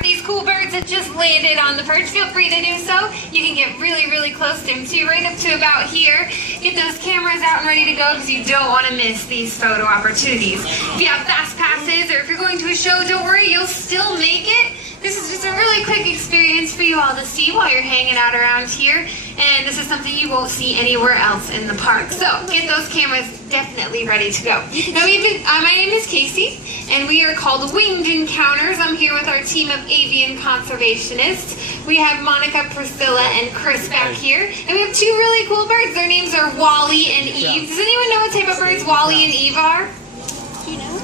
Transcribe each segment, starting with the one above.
got these cool birds that just landed on the perch. Feel free to do so. You can get really, really close to them too, right up to about here. Get those cameras out and ready to go because you don't want to miss these photo opportunities. If you have fast passes or if you're going to a show, don't worry, you'll still make it. This is just a really quick experience for you all to see while you're hanging out around here. And this is something you won't see anywhere else in the park. So get those cameras definitely ready to go. Now my name is Kasey, and we are called Winged Encounters. I'm here with our team of avian conservationists. We have Monica, Priscilla, and Chris back here. And we have two really cool birds. Their names are Wally and Eve. Does anyone know what type of birds Wally and Eve are?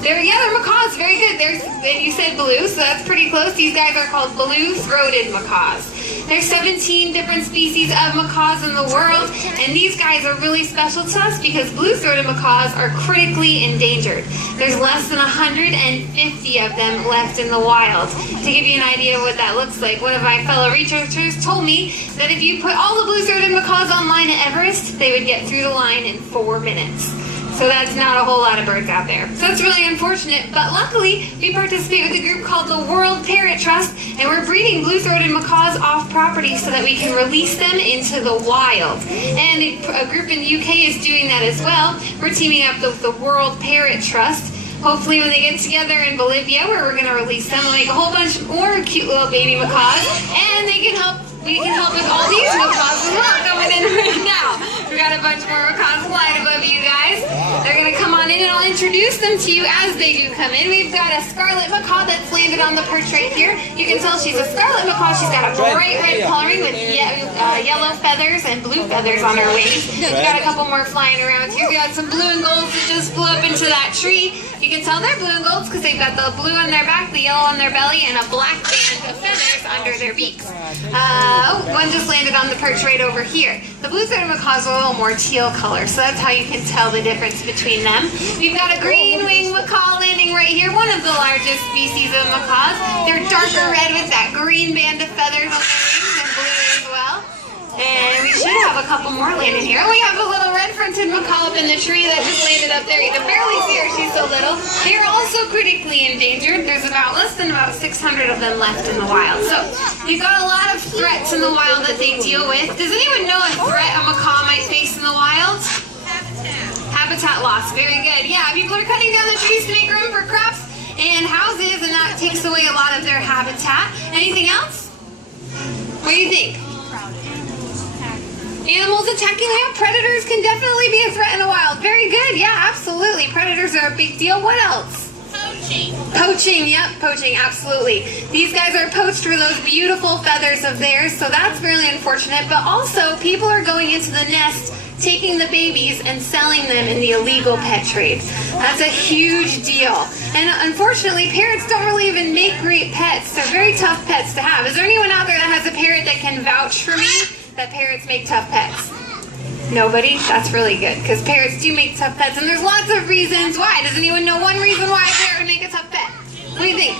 They're macaws. Very good. And you said blue, so that's pretty close. These guys are called blue-throated macaws. There's 17 different species of macaws in the world, and these guys are really special to us because blue-throated macaws are critically endangered. There's less than 150 of them left in the wild. To give you an idea of what that looks like, one of my fellow researchers told me that if you put all the blue-throated macaws online at Everest, they would get through the line in 4 minutes. So that's not a whole lot of birds out there. So it's really unfortunate, but luckily we participate with a group called the World Parrot Trust, and we're breeding blue-throated macaws off property so that we can release them into the wild. And a group in the UK is doing that as well. We're teaming up with the World Parrot Trust. Hopefully when they get together in Bolivia, where we're going to release them, we'll make a whole bunch more cute little baby macaws, and we can help with all these macaws as well coming in right now. We got a bunch more macaws flying above you guys. They're going to come on in and I'll introduce them to you as they do come in. We've got a scarlet macaw that's landed on the perch right here. You can tell she's a scarlet macaw. She's got a bright red coloring with yellow feathers and blue feathers on her wings. We've got a couple more flying around here. We got some blue and golds that just flew up into that tree. You can tell they're blue and golds because they've got the blue on their back, the yellow on their belly, and a black band of feathers under their beaks. One just landed on the perch right over here. The blue-throated macaws are a little more teal color, so that's how you can tell the difference between them. We've got a green-winged macaw landing right here, one of the largest species of macaws. They're darker red with that green band of feathers on their wings and blue as well. And we should have a couple more landing here. And we have a little red-fronted macaw up in the tree that just landed up there. You can barely see her, she's so little. They are also critically endangered. There's less than 600 of them left in the wild. So you've got a lot of threats in the wild that they deal with. Does anyone know a threat a macaw might face in the wild? Habitat loss. Very good. Yeah, people are cutting down the trees to make room for crops and houses, and that takes away a lot of their habitat. Anything else? What do you think? Animals attacking them. Predators can definitely be a threat in the wild. Very good. Yeah, absolutely. Predators are a big deal. What else? Poaching. Poaching. Yep, poaching. Absolutely. These guys are poached for those beautiful feathers of theirs, so that's really unfortunate. But also, people are going into the nest, taking the babies and selling them in the illegal pet trade. That's a huge deal. And unfortunately, parrots don't really even make great pets. They're very tough pets to have. Is there anyone out there that has a parrot that can vouch for me that parrots make tough pets? Nobody? That's really good, because parrots do make tough pets, and there's lots of reasons why. Does anyone know one reason why a parrot would make a tough pet? What do you think?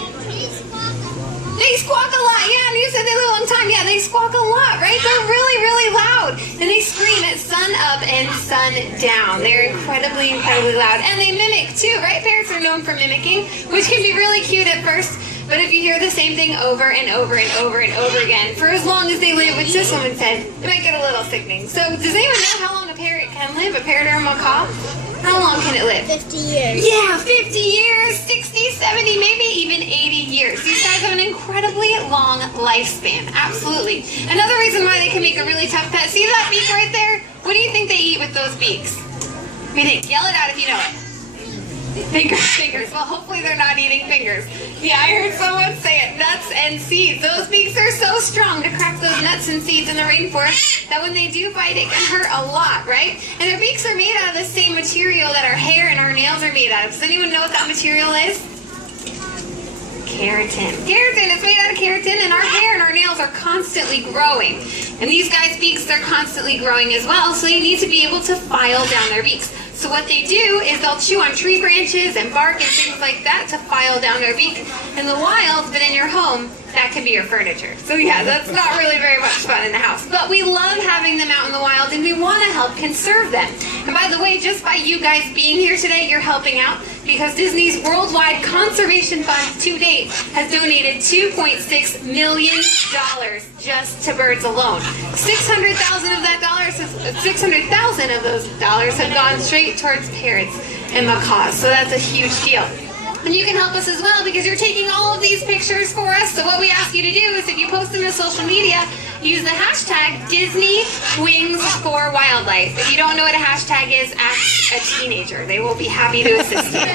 They squawk a lot. Yeah, and you said they live a long time. Yeah, they squawk a lot, right? They're really, really loud. And they scream at sun up and sun down. They're incredibly, incredibly loud. And they mimic too, right? Parrots are known for mimicking, which can be really cute at first. But if you hear the same thing over and over and over and over again for as long as they live, which this woman said, it might get a little sickening. So does anyone know how long a parrot can live? A parrot or a macaw? How long can it live? 50 years. Yeah, 50 years, 60, 70, maybe even 80 years. These guys have an incredibly long lifespan. Absolutely. Another reason why they can make a really tough pet. See that beak right there? What do you think they eat with those beaks? What do you think? Yell it out if you know it. Fingers. Well, hopefully they're not eating fingers. Yeah, I heard someone say it. Nuts and seeds. Those beaks are so strong to crack those nuts and seeds in the rainforest that when they do bite, it can hurt a lot, right? And their beaks are made out of the same material that our hair and our nails are made out of. Does anyone know what that material is? Keratin. Keratin is made out of keratin, and our hair and our nails are constantly growing. And these guys' beaks, they're constantly growing as well, so you need to be able to file down their beaks. So what they do is they'll chew on tree branches and bark and things like that to file down their beak in the wild, but in your home, that could be your furniture. So yeah, that's not really very much fun in the house. But we love having them out in the wild, and we want to help conserve them. And by the way, just by you guys being here today, you're helping out, because Disney's Worldwide Conservation Fund to date has donated $2.6 million just to birds alone. 600,000 of that $600,000 of those dollars have gone straight towards parrots and macaws. So that's a huge deal. And you can help us as well, because you're taking all of these pictures for us. So what we ask you to do is, if you post them to social media, use the hashtag DisneyWings4Wildlife. If you don't know what a hashtag is, ask a teenager. They will be happy to assist you.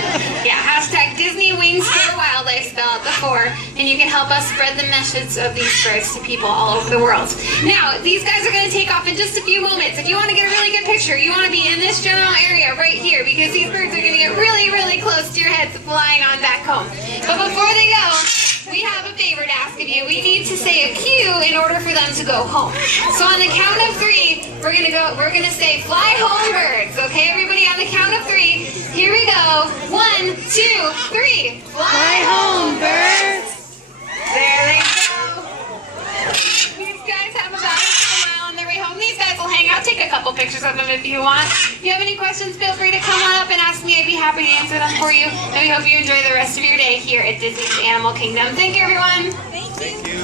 Yeah, hashtag DisneyWings4Wildlife, spell out the 4, and you can help us spread the message of these birds to people all over the world. Now, these guys are going to take off in just a few moments. If you want to get a really good picture, you want to be in this general area right here, because these birds are going to get really, really close to your heads flying on back home. But before they go, we have a favor to ask of you. We need to say a cue in order for them to go home. So on the count of 3, we're gonna say fly home birds. Okay, everybody, on the count of 3, here we go. 1, 2, 3. Fly home birds. There they go. These guys have about a mile on their way home. These guys will hang out. Take a couple pictures of them if you want. If you have any questions, feel free to come on up and ask me. I'd be happy to answer them for you. And we hope you enjoy the rest of your day here at Disney's Animal Kingdom. Thank you, everyone. Thank you.